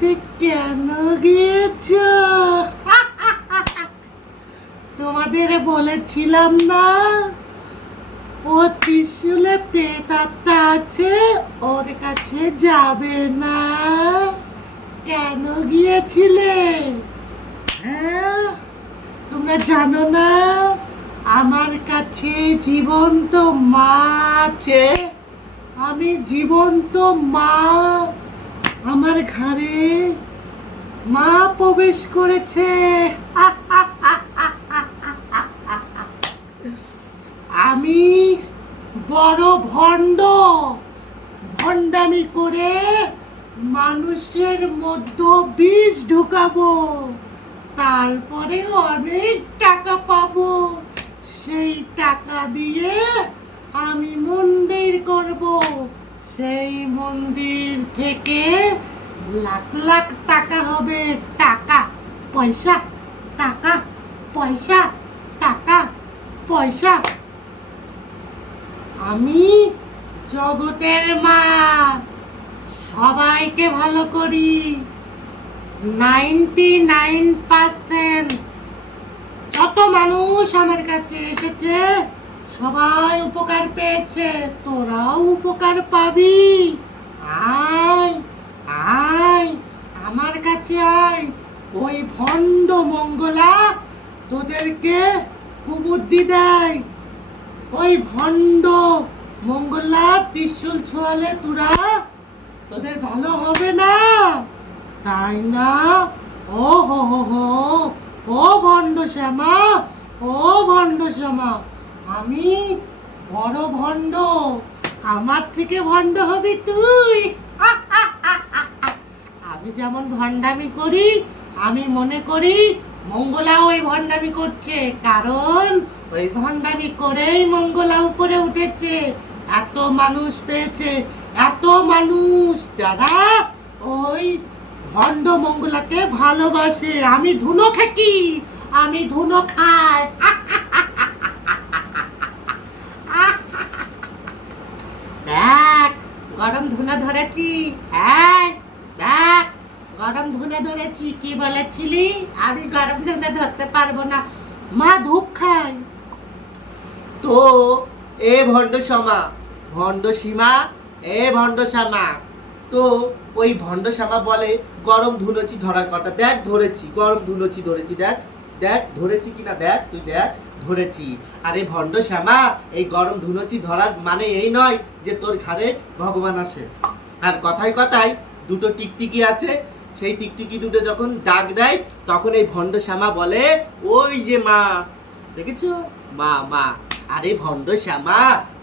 কাছে কেন গিয়েছ তোমাদের বলেছিলাম না, ও ত্রিশুলে পেতাত্তা আছে, ওর কাছে যাবে না। কেন গিয়েছিলে? হ্যাঁ তোমরা জানো না, আমার কাছে জীবন্ত মা আছে। আমি জীবন্ত মা আমার ঘরে মা প্রবেশ করেছে। আমি বড় ভণ্ড। ভণ্ডামি করে মানুষের মধ্যে বিষ ঢুকাবো। তারপরে অনেক টাকা পাবো। সেই টাকা দিয়ে আমি মন্দির করব। সেই মন্দির থেকে লাখ লাখ টাকা হবে। টাকা, পয়সা টাকা পয়সা টাকা, পয়সা। আমি জগতের মা, সবাইকে ভালো করি। Ninety nine percent. যত মানুষ আমার কাছে এসেছে সবাই উপকার পেয়েছে, তোরাও উপকার পাবি। আয় আয়, আমার কাছে আয়। ওই ভণ্ড মঙ্গলা তোদেরকে কুবুদ্ধি দেয়। ওই ভণ্ড মঙ্গলা ত্রিশুল ছোয়ালে তোরা তোদের ভালো হবে না। তাই না? ও হো হো হো, ও ভণ্ড শ্যামা, ও ভণ্ড শ্যামা। আমি বড় ভণ্ড, আমার থেকে ভণ্ড হবি তুই। আমি যেমন ভণ্ডামি করি, আমি মনে করি মঙ্গলা ওই ভণ্ডামি করছে, কারণ ওই ভণ্ডামি করেই মঙ্গলা উপরে উঠেছে। এত মানুষ পেয়েছে, এত মানুষ যারা ওই ভণ্ড মঙ্গলাকে ভালোবাসে। আমি ধুনো খেকি, আমি ধুনো খাই দেখ গরম ধুনো ধরেছি। হ্যাঁ গরম ধুনে ধরেছি, কি বলেছিলি? আমি গরম ধুনে ধরতে পারব না। মা ধূপ খায়। তো, এ ভণ্ড শ্যামা, ভণ্ড সীমা, এ ভণ্ড শ্যামা। তো, ওই ভণ্ড শ্যামা বলে, গরম ধুনুচি ধরার কথা। দেখ, ধরেছি, গরম ধুনুচি ধরেছি, দেখ দেখ, ধরেছি কিনা? দেখ, তুই দেখ, ধরেছি। আরে ভণ্ড শ্যামা, এই গরম ধুনুচি ধরার মানে এই নয় যে তোর ঘরে ভগবান আসে। আর কথায় কথায় দুটো টিকটিকি আছে। সেই টিকটিকি দুটো যখন ডাক দেয়, তখন এই ভণ্ড শ্যামা বলে, ওই যে মা, দেখেছ? মা মা। আরে ভণ্ড শ্যামা,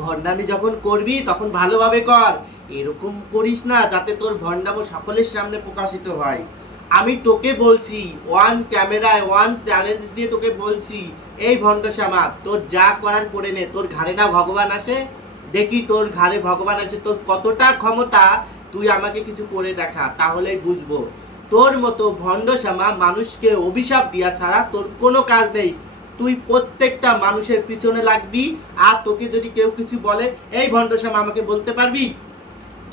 ভণ্ডামি যখন করবি, তখন ভালোভাবে কর। এরকম করিস না, যাতে তোর ভণ্ডামো সকলের সামনে প্রকাশিত হয়। আমি তোকে বলছি ওয়ান ক্যামেরায় ওয়ান চ্যালেঞ্জ দিয়ে তোকে বলছি, এই ভণ্ড শ্যামা, তোর যা করার করে নে, তোর ঘাড়ে না ভগবান আসে? দেখি তোর ঘাড়ে ভগবান আছে, তোর কতটা ক্ষমতা তুই আমাকে কিছু করে দেখা, তাহলেই বুঝব। তোর মতো ভণ্ড শ্যামা মানুষকে অভিশাপ দিয়া ছাড়া তোর কোনো কাজ নেই। তুই প্রত্যেকটা মানুষের পিছনে লাগবি, আর তোকে যদি কেউ কিছু বলে, এই ভণ্ড শ্যামা, আমাকে বলতে পারবি?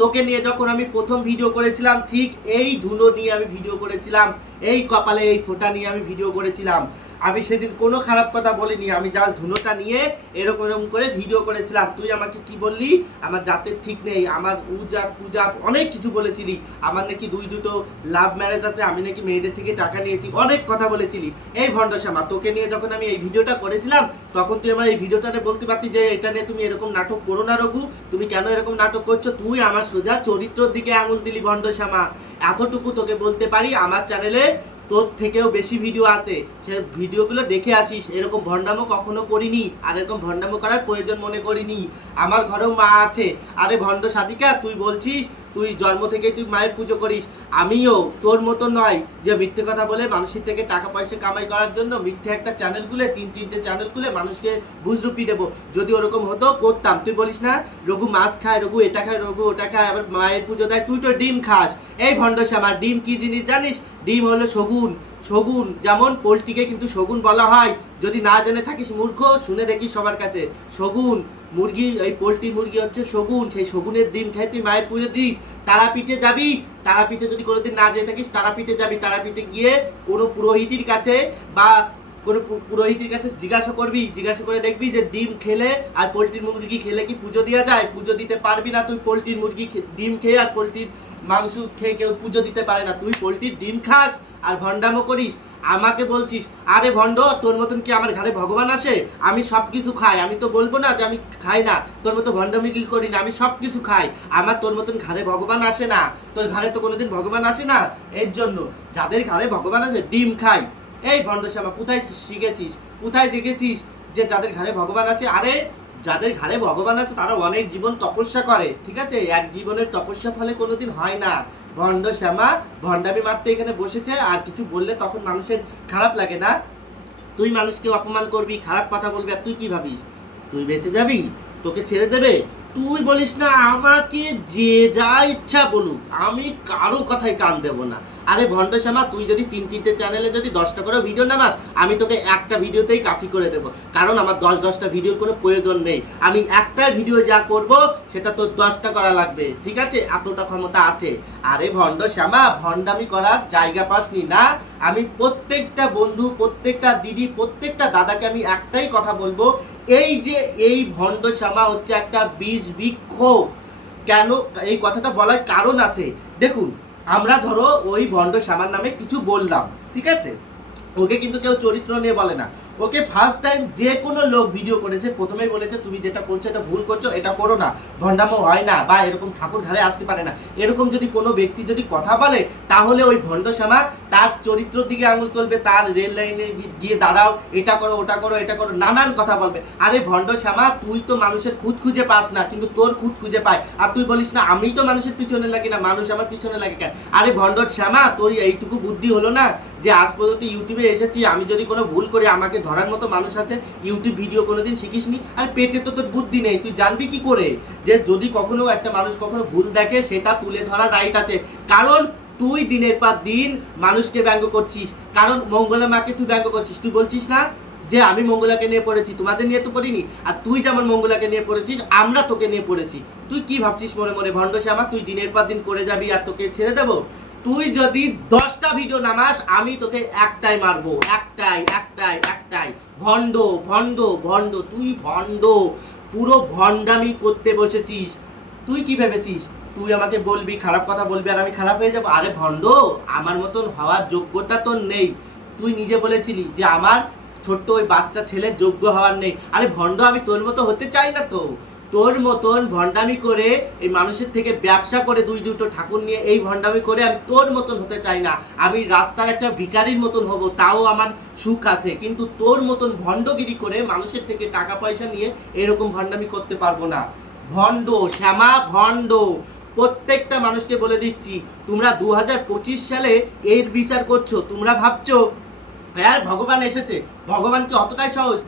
তোকে নিয়ে যখন আমি প্রথম ভিডিও করেছিলাম, ঠিক এই ধুলো নিয়ে আমি ভিডিও করেছিলাম, এই কপালে এই ফোটা নিয়ে আমি ভিডিও করেছিলাম। আমি সেদিন কোনো খারাপ কথা বলিনি, আমি জাস্ট ধুনোটা নিয়ে এরকম এরকম করে ভিডিও করেছিলাম। তুই আমাকে কি বললি? আমার জাতের ঠিক নেই, আমার উজাপ উজাপ অনেক কিছু বলেছিলি। আমার নাকি দুই দুটো লাভ ম্যারেজ আছে, আমি নাকি মেয়েদের থেকে টাকা নিয়েছি, অনেক কথা বলেছিলি। এই ভণ্ড শ্যামা, তোকে নিয়ে যখন আমি এই ভিডিওটা করেছিলাম, তখন তুই আমার এই ভিডিওটা নিয়ে বলতে পারতি যে এটা নিয়ে তুমি এরকম নাটক করো না রঘু, তুমি কেন এরকম নাটক করছ? তুই আমার সোজা চরিত্রর দিকে আঙুল দিলি ভণ্ড শ্যামা। এতটুকু তোকে বলতে পারি, আমার চ্যানেলে তোর থেকেও বেশি ভিডিও আছে। সে ভিডিওগুলো দেখে আসিস। এরকম ভণ্ডামো কখনো করিনি। আর এরকম ভণ্ডামো করার প্রয়োজন মনে করিনি। আমার ঘরেও মা আছে। আরে ভণ্ড সাধিকা তুই বলছিস তুই জন্ম থেকে তুই মায়ের পুজো করিস, আমিও তোর মতো নয় যে মিথ্যে কথা বলে মানুষের থেকে টাকা পয়সা কামাই করার জন্য মিথ্যে একটা চ্যানেল খুলে, তিন তিনটে চ্যানেল খুলে মানুষকে বুঝরুপি দেবো। যদি ওরকম হতো, করতাম। তুই বলিস না, রঘু মাছ খায়, রঘু এটা খায়, রঘু ওটা খায়, আবার মায়ের পুজো দেয়, তুই তো ডিম খাস। এই ভণ্ডশ্যামা ডিম কি জিনিস জানিস? ডিম হলো শগুন। শগুন যেমন পোলট্রিকে কিন্তু শগুন বলা হয়। যদি না জেনে থাকিস মূর্খ, শুনে দেখিস সবার কাছে। শগুন মুরগি, এই পোলট্রি মুরগি হচ্ছে শগুন। সেই শগুনের ডিম খাই তুই মায়ের পুজো দিস, তারাপীঠে যাবি। তারাপীঠে যদি কোনোদিন না যেয়ে থাকিস, তারাপীঠে যাবি। তারাপীঠে গিয়ে কোনো পুরোহিতির কাছে বা কোনো পুরোহিতের কাছে জিজ্ঞাসা করবি, জিজ্ঞাসা করে দেখবি যে ডিম খেলে আর পোলট্রির মুরগি খেলে কি পুজো দেওয়া যায়? পুজো দিতে পারবি না তুই পোলট্রির মুরগি ডিম খেয়ে আর পোলট্রির মাংস খেয়ে কেউ পুজো দিতে পারে না। তুই পোলট্রির ডিম খাস আর ভণ্ডামো করিস। আমাকে বলছিস, আরে ভণ্ড, তোর মতন কি আমার ঘরে ভগবান আসে? আমি সব কিছু খাই। আমি তো বলব না যে আমি খাই না। তোর মতো ভণ্ডামি কি করি না? আমি সব কিছু খাই। আমার তোর মতন ঘরে ভগবান আসে না। তোর ঘরে তো কোনোদিন ভগবান আসে না? এর জন্য যাদের ঘরে ভগবান আসে, ডিম খাই। এই ভণ্ডশ্যামা কোথায় শিখেছিস? কোথায় দেখেছিস যে যাদের ঘরে ভগবান আছে? আরে, যাদের ঘরে ভগবান আছে, তারা অনেক জীবন তপস্যা করে, ঠিক আছে? এক জীবনের তপস্যা ফলে কোনোদিন হয় না। ভণ্ড শ্যামা, ভণ্ডামি মারতে এখানে বসেছে, আর কিছু বললে তখন মানুষের খারাপ লাগে না। তুই মানুষকে অপমান করবি, খারাপ কথা বলবি, আর তুই কি ভাবিস? তুই বেঁচে যাবি? তোকে ছেড়ে দেবে? তুই বলিস না, আমাকে যে যা ইচ্ছা বলুক, আমি কারও কথায় কান দেবো না। আরে ভণ্ড শ্যামা, তুই যদি তিন তিনটে চ্যানেলে যদি দশটা করে ভিডিও নামাস, আমি তোকে একটা ভিডিওতেই কাফি করে দেবো। কারণ আমার দশ দশটা ভিডিওর কোনো প্রয়োজন নেই। আমি একটা ভিডিও যা করব, সেটা তোর দশটা করা লাগবে। ঠিক আছে? এতটা ক্ষমতা আছে। আরে ভণ্ড শ্যামা, ভণ্ডামি করার জায়গা পাসনি না। আমি প্রত্যেকটা বন্ধু, প্রত্যেকটা দিদি, প্রত্যেকটা দাদাকে আমি একটাই কথা বলব, এই যে এই ভণ্ড শ্যামা হচ্ছে একটা বিষ বৃক্ষ। কেন? এই কথাটা বলার কারণ আছে। দেখুন, আমরা ধরো ওই ভণ্ড শ্যামার নামে কিছু বললাম, ঠিক আছে? ওকে কিন্তু কেউ চরিত্র নিয়ে বলে না। ওকে ফার্স্ট টাইম যে কোনো লোক ভিডিও করেছে, প্রথমেই বলেছে, তুমি যেটা করছ এটা ভুল করছ, এটা করো না। ভণ্ডামো হয় না বা এরকম ঠাকুর ঘরে আসতে পারে না। এরকম যদি কোনো ব্যক্তি যদি কথা বলে, তাহলে ওই ভণ্ড শ্যামা তার চরিত্রের দিকে আঙুল তুলবে, তার রেল লাইনে গিয়ে দাঁড়াও, এটা করো, ওটা করো, এটা করো, নানান কথা বলবে। আরে ভণ্ড শ্যামা, তুই তো মানুষের খুঁত খুঁজে পাস না, কিন্তু তোর খুঁত খুঁজে পায়। আর তুই বলিস না, আমি তো মানুষের পিছনে লাগি না, মানুষ আমার পিছনে লাগে কেন? আরে ভণ্ড শ্যামা, তোর এইটুকু বুদ্ধি হলো না? যে আজ পর্যন্ত ইউটিউবে এসেছি, আমি যদি কোনো ভুল করি, আমাকে ধরার মতো মানুষ আছে, ইউটিউব ভিডিও কোনো কোনোদিন শিখিসনি? আর পেটে তো তোর বুদ্ধি নেই, তুই জানবি কি করে? যে যদি কখনো একটা মানুষ কখনো ভুল দেখে, সেটা তুলে ধরার রাইট আছে। কারণ তুই দিনের পর দিন মানুষকে ব্যঙ্গ করছিস। কারণ মঙ্গলা মাকে তুই ব্যঙ্গ করছিস। তুই বলছিস না যে, আমি মঙ্গলাকে নিয়ে পড়েছি, তোমাদের নিয়ে তো পড়িনি। আর তুই যেমন মঙ্গলাকে নিয়ে পড়েছিস, আমরা তোকে নিয়ে পড়েছি। তুই কি ভাবছিস মনে মনে? ভণ্ড শ্যামা, তুই দিনের পর দিন করে যাবি আর তোকে ছেড়ে দেবো? তুই যদি দশটা ভিডিও নামাস, আমি তোকে একটাই মারবো। একটাই একটাই একটাই। ভণ্ড ভণ্ড ভণ্ড, তুই ভণ্ড। পুরো ভণ্ডামি করতে বসেছিস। তুই কি ভেবেছিস? তুই আমাকে বলবি, খারাপ কথা বলবি আর আমি খারাপ হয়ে যাব? আরে ভণ্ড, আমার মতন হওয়ার যোগ্যতা তোর নেই। তুই নিজে বলেছিলি যে আমার ছোট্ট ওই বাচ্চা ছেলের যোগ্য হওয়ার নেই। আরে ভণ্ড, আমি তোর মতো হতে চাই না তো। তোর মতন ভণ্ডামি করে এই মানুষের থেকে ব্যবসা করে দুই দুটো ঠাকুর নিয়ে এই ভণ্ডামি করে আমি তোর মতন হতে চাই না। আমি রাস্তার একটা ভিখারির মতন হব, তাও আমার সুখ আছে। কিন্তু তোর মতন ভণ্ডগিরি করে মানুষের থেকে টাকা পয়সা নিয়ে এরকম ভণ্ডামি করতে পারব না। ভণ্ড, শ্যামা ভণ্ড, প্রত্যেকটা মানুষকে বলে দিচ্ছি, তোমরা দু হাজার পঁচিশ সালে এর বিচার করছ, তোমরা ভাবছ হ্যাঁ ভগবান এসেছে ভগবান কি অতটাই সহজ?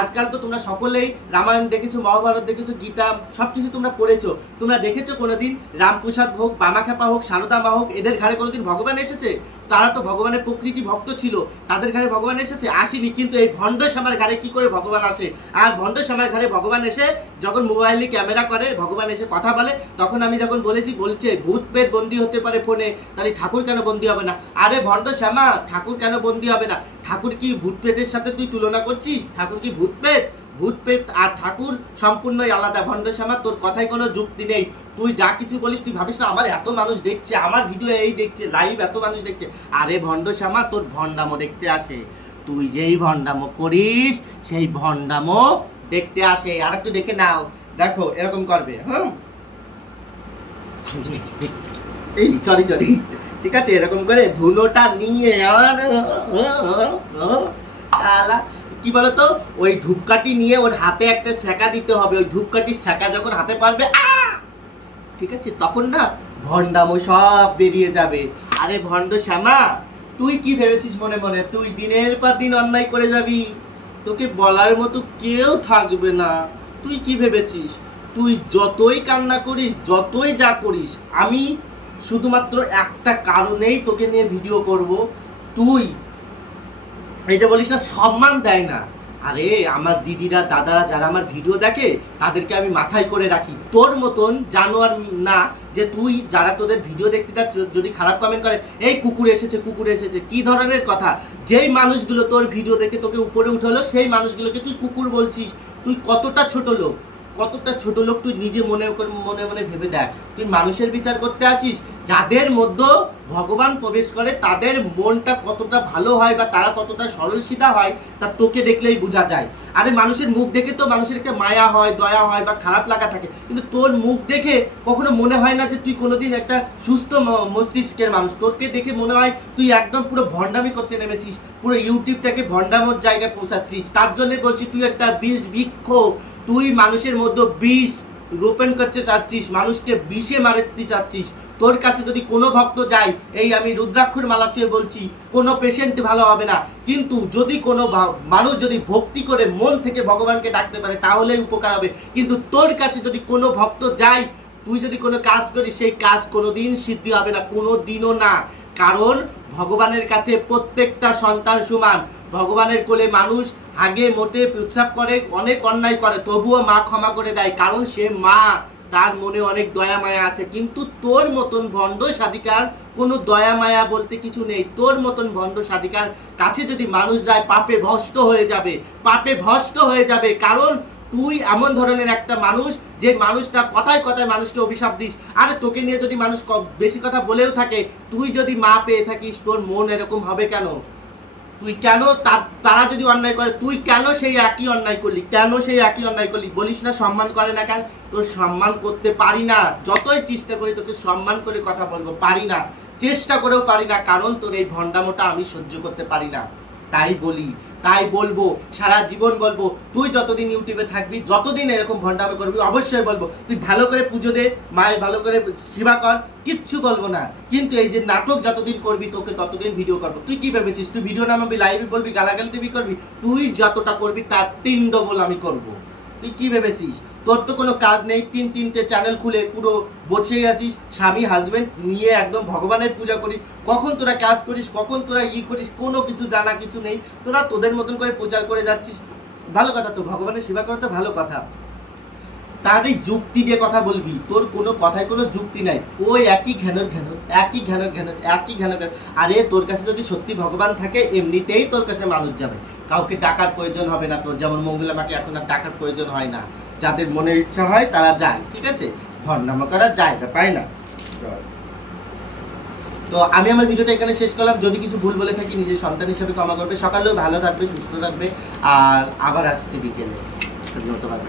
আজকাল তো তোমরা সকলেই রামায়ণ দেখেছ, মহাভারত দেখেছ, গীতা সব কিছু তোমরা পড়েছো। তোমরা দেখেছ কোনোদিন রামপ্রসাদ হোক, বামাখ্যাপা হোক সারদা মা হোক, এদের ঘরে কোনোদিন ভগবান এসেছে? তারা তো ভগবানের প্রকৃতি ভক্ত ছিল, তাদের ঘরে ভগবান এসেছে? আসেনি, কিন্তু এই ভণ্ড শ্যামার ঘরে কি করে ভগবান আসে? আর ভণ্ড শ্যামার ঘরে ভগবান এসে যখন মোবাইলে ক্যামেরা করে, ভগবান এসে কথা বলে, তখন আমি যখন বলেছি, বলছে, ভূত পেট বন্দি হতে পারে ফোনে, তাহলে ঠাকুর কেন বন্দি হবে না? আরে ভণ্ড শ্যামা, ঠাকুর কেন বন্দি হবে না? ঠাকুর কি ভূত পেটের সাথে তুই তুলনা করছিস? ঠাকুর কি ভূত পেট ভূত পেট আর ঠাকুর সম্পূর্ণই আলাদা, ভণ্ড শ্যামা, তোর কথায় কোনো যুক্তি নেই। তুই যা কিছু বলিস, তুই ভাবিস না, আমার এত মানুষ দেখছে, আমার ভিডিও এই দেখছে লাইভ এত মানুষ দেখছে। আরে ভণ্ড শ্যামা, তোর ভণ্ডামো দেখতে আসে। তুই যেই ভণ্ডামো করিস, সেই ভণ্ডামো দেখতে আসে। আর একটু দেখে নাও, দেখো, এরকম করবে হ্যাঁ এই সরি সরি ঠিক আছে? এরকম করে ধুনোটা নিয়ে কি বলতো? ওই ধূপকাঠি নিয়ে ওর হাতে একটা সেকা দিতে হবে। ওই ধূপকাঠির সেকা যখন হাতে পারবে ঠিক আছে? তখন না ভণ্ডামো সব বেরিয়ে যাবে। আরে ভণ্ড শ্যামা, তুই কি ভেবেছিস মনে মনে? তুই দিনের পর দিন অন্যায় করে যাবি। তোকে বলার মতো কেউ থাকবে না। তুই কি ভেবেছিস? তুই যতই কান্না করিস, যতই যা করিস, আমি শুধুমাত্র একটা কারণেই তোকে নিয়ে ভিডিও করব। তুই এই যে বলিস না, সম্মান দেয় না। আরে, আমার দিদিরা, দাদারা যারা আমার ভিডিও দেখে, তাদেরকে আমি মাথায় করে রাখি। তোর মতন জানোয়ার না যে তুই যারা তোদের ভিডিও দেখতে যাচ্ছে, যদি খারাপ কমেন্ট করে, এই কুকুর এসেছে কুকুর এসেছে, কি ধরনের কথা? যেই মানুষগুলো তোর ভিডিও দেখে তোকে উপরে উঠালো, সেই মানুষগুলোকে তুই কুকুর বলছিস। তুই কতটা ছোট লোক, কতটা ছোট লোক তুই নিজে মনে মনে মনে ভেবে দেখ। তুই মানুষের বিচার করতে আসিস যাদের মধ্যে ভগবান প্রবেশ করে, তাদের মনটা কতটা ভালো হয় বা তারা কতটা সরল সিধা হয়, তা তোকে দেখলেই বোঝা যায়। আরে মানুষের মুখ দেখে তো মানুষের একটা মায়া হয়, দয়া হয় বা খারাপ লাগা থাকে। কিন্তু তোর মুখ দেখে কখনো মনে হয় না যে তুই কোনোদিন একটা সুস্থ মস্তিষ্কের মানুষ। তোকে দেখে মনে হয় তুই একদম পুরো ভণ্ডামি করতে নেমেছিস, পুরো ইউটিউবটাকে ভণ্ডামোর জায়গায় পৌঁছাচ্ছিস। তার জন্য বলছি তুই একটা বিষ বৃক্ষ, তুই মানুষের মধ্যে বিষ রোপণ করতে চাচ্ছিস, মানুষকে বিষে মারতে চাচ্ছিস। তোর কাছে যদি কোনো ভক্ত যায়, এই আমি রুদ্রাক্ষর মালা ছুঁয়ে বলছি, কোনো পেশেন্ট ভালো হবে না। কিন্তু যদি কোনো মানুষ যদি ভক্তি করে মন থেকে ভগবানকে ডাকতে পারে, তাহলেই উপকার হবে। কিন্তু তোর কাছে যদি কোনো ভক্ত যায়, তুই যদি কোনো কাজ করিস, সেই কাজ কোনো দিন সিদ্ধি হবে না কোনো দিনও না। কারণ ভগবানের কাছে প্রত্যেকটা সন্তান সমান। ভগবানের কোলে মানুষ আগে মোটে প্রস্রাব করে, অনেক অন্যায় করে, তবুও মা ক্ষমা করে দেয়, কারণ সে মা। তার মনে অনেক দয়া মায়া আছে, কিন্তু তোর মতন ভণ্ড সাধিকার কোনো দয়া মায়া বলতে কিছু নেই। তোর মতন ভণ্ড সাধিকার কাছে যদি মানুষ যায়, পাপে ভস্ত হয়ে যাবে, পাপে ভস্ত হয়ে যাবে। কারণ তুই এমন ধরনের একটা মানুষ যে মানুষটা কথায় কথায় মানুষকে অভিশাপ দিস। আরে তোকে নিয়ে যদি মানুষ বেশি কথা বলেও থাকে, তুই যদি মা পেয়ে থাকিস, তোর মন এরকম হবে কেন? তুই কেন তারা যদি অন্যায় করে, তুই কেন সেই একই অন্যায় করলি? কেন সেই একই অন্যায় করলি? বলিস না, সম্মান করে না কেন? তোর সম্মান করতে পারি না। যতই চেষ্টা করি তোকে সম্মান করে কথা বলব, পারি না। চেষ্টা করেও পারি না, কারণ তোর এই ভণ্ডামোটা আমি সহ্য করতে পারি না। তাই বলি তাই বলব, সারা জীবন বলব, তুই যতদিন ইউটিউবে থাকবি, যতদিন এরকম ভণ্ডামি করবি, অবশ্যই বলব, তুই ভালো করে পুজো দে, মায়ের ভালো করে সেবা কর, কিচ্ছু বলব না। কিন্তু এই যে নাটক যতদিন করবি, তোকে ততদিন ভিডিও করব। তুই কি ভেবেছিস? তুই ভিডিও নামাবি লাইভে বলবি, গালাগালি দিবি, করবি? তুই যতটা করবি, তার তিন ডবল আমি করব। তুই কি ভেবেছিস? তোর তো কোনো কাজ নেই, তিন তিনটে চ্যানেল খুলে পুরো বসে আসিস স্বামী হাজবেন্ড নিয়ে একদম ভগবানের পূজা করিস, কখন তোরা কাজ করিস, কখন তোরা ই করিস, কোনো কিছু জানা কিছু নেই, তোরা তোদের মতন করে প্রচার করে যাচ্ছিস। ভালো কথা তো, ভগবানের সেবা করা তো ভালো কথা। তার এই যুক্তি দিয়ে কথা বলবি, তোর কোনো কথায় কোনো যুক্তি নাই। ওই একই ঘ্যানর ঘ্যানর, একই ঘ্যানর ঘ্যানর, একই ঘ্যানর ঘ্যানর। আরে, তোর কাছে যদি সত্যি ভগবান থাকে, এমনিতেই তোর কাছে মানুষ যাবে। কাউকে ডাকার প্রয়োজন হবে না তোর, যেমন মঙ্গলা মাকে এখন আর ডাকার প্রয়োজন হয় না। যাদের মনে ইচ্ছা হয় তারা যায়, ঠিক আছে? ভরনামা করা যায় না পায় না? তো আমি আমার ভিডিওটা এখানে শেষ করলাম। যদি কিছু ভুল বলে থাকি, নিজের সন্তান হিসেবে ক্ষমা করবে। সকালেও ভালো থাকবে, সুস্থ থাকবে। আর আবার আসছি বিকেলে। ধন্যবাদ